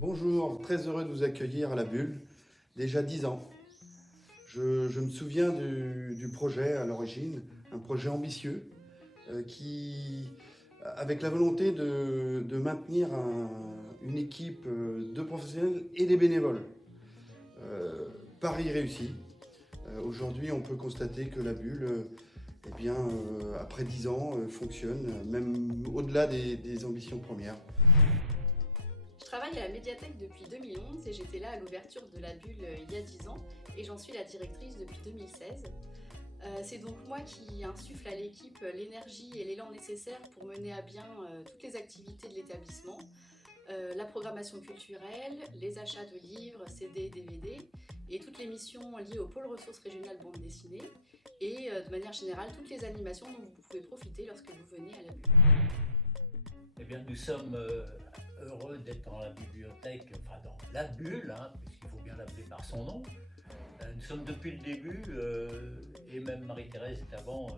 Bonjour, très heureux de vous accueillir à la Bulle. Déjà 10 ans. Je me souviens du projet à l'origine, un projet ambitieux avec la volonté de maintenir une équipe de professionnels et des bénévoles. Pari réussi. Aujourd'hui, on peut constater que la Bulle, après 10 ans, fonctionne, même au-delà des ambitions premières. Je travaille à la médiathèque depuis 2011 et j'étais là à l'ouverture de la Bulle il y a 10 ans et j'en suis la directrice depuis 2016. C'est donc moi qui insuffle à l'équipe l'énergie et l'élan nécessaires pour mener à bien toutes les activités de l'établissement, la programmation culturelle, les achats de livres, CD et DVD et toutes les missions liées au pôle ressources régionales bande dessinée et de manière générale toutes les animations dont vous pouvez profiter lorsque vous venez à la Bulle. Eh bien, nous sommes heureux d'être dans la bibliothèque, enfin dans la Bulle, puisqu'il faut bien l'appeler par son nom. Nous sommes depuis le début, et même Marie-Thérèse est avant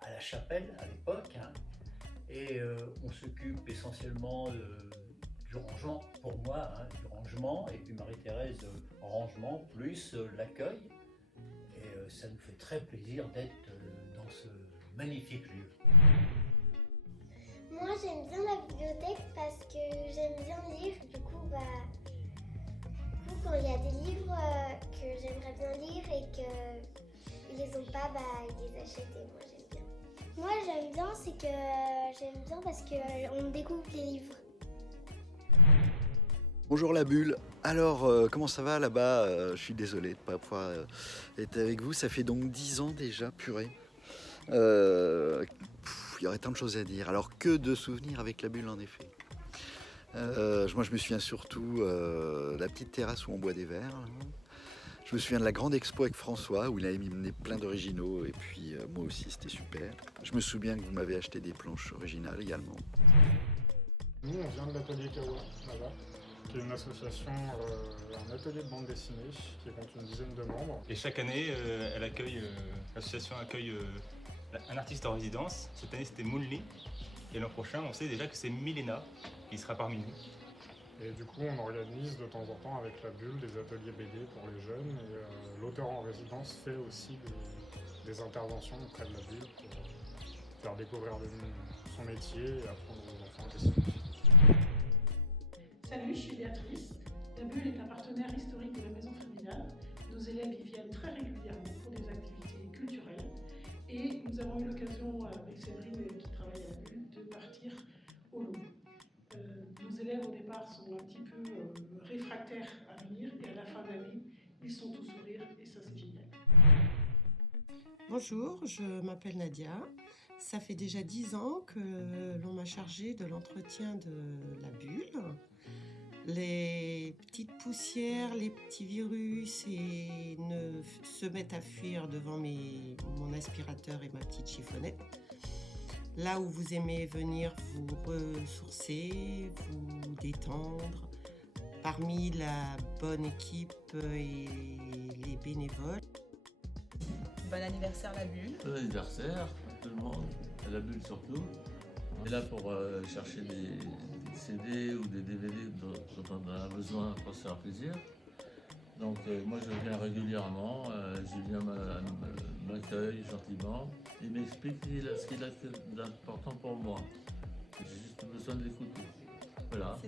à la chapelle à l'époque, et on s'occupe essentiellement du rangement, pour moi, du rangement, et puis Marie-Thérèse rangement, plus l'accueil. Et ça nous fait très plaisir d'être dans ce magnifique lieu. Moi j'aime bien la bibliothèque parce que j'aime bien lire. Du coup, quand il y a des livres que j'aimerais bien lire et qu'ils les ont pas, ils les achètent et moi j'aime bien. Moi j'aime bien parce qu'on découvre les livres. Bonjour la Bulle. Alors, comment ça va là-bas? Je suis désolé de ne pas pouvoir être avec vous. Ça fait donc 10 ans déjà, purée. Il y aurait tant de choses à dire. Alors, que de souvenirs avec la Bulle, en effet. Moi, je me souviens surtout de la petite terrasse où on boit des verres. Là. Je me souviens de la grande expo avec François, où il avait mené plein d'originaux. Et puis, moi aussi, c'était super. Je me souviens que vous m'avez acheté des planches originales également. Nous, on vient de l'atelier Kawa, là-bas, qui est une association, un atelier de bande dessinée qui compte une dizaine de membres. Et chaque année, l'association accueille un artiste en résidence. Cette année, c'était Moonly. Et l'an prochain, on sait déjà que c'est Milena qui sera parmi nous. Et du coup, on organise de temps en temps avec la Bulle des ateliers BD pour les jeunes. Et l'auteur en résidence fait aussi des interventions auprès de la Bulle pour faire découvrir son métier et apprendre aux enfants à dessiner. Salut, je suis Béatrice. La Bulle est un partenaire historique de la Maison Familiale. Nos élèves y viennent très régulièrement pour des activités culturelles. Et nous avons eu l'occasion, avec Séverine qui travaille à la Bulle, de partir au Louvre. Nos élèves au départ sont un petit peu réfractaires à venir et à la fin de l'année, ils sont tous sourires et ça c'est génial. Bonjour, je m'appelle Nadia. Ça fait déjà 10 ans que l'on m'a chargée de l'entretien de la Bulle. Les petites poussières, les petits virus se mettent à fuir devant mon aspirateur et ma petite chiffonnette. Là où vous aimez venir vous ressourcer, vous détendre, parmi la bonne équipe et les bénévoles. Bon anniversaire la Bulle. Bon anniversaire à tout le monde, à la Bulle surtout. On est là pour chercher des CD ou des DVD dont on a besoin pour se faire plaisir. Donc moi je viens régulièrement, Julien m'accueille gentiment. Il m'explique ce qu'il a d'important pour moi. J'ai juste besoin de l'écouter. Voilà.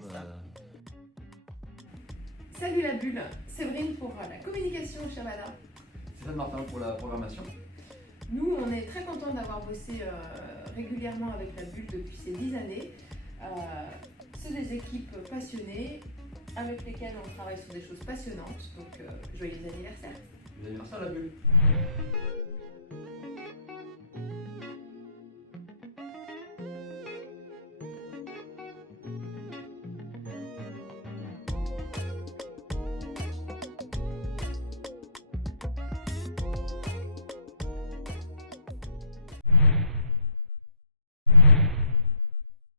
Salut la Bulle, Séverine pour la communication chez Amada. Stéphane Martin pour la programmation. Nous, on est très contents d'avoir bossé régulièrement avec la Bulle depuis ces 10 années. C'est des équipes passionnées avec lesquelles on travaille sur des choses passionnantes. Donc, joyeux anniversaire. Joyeux anniversaire la Bulle.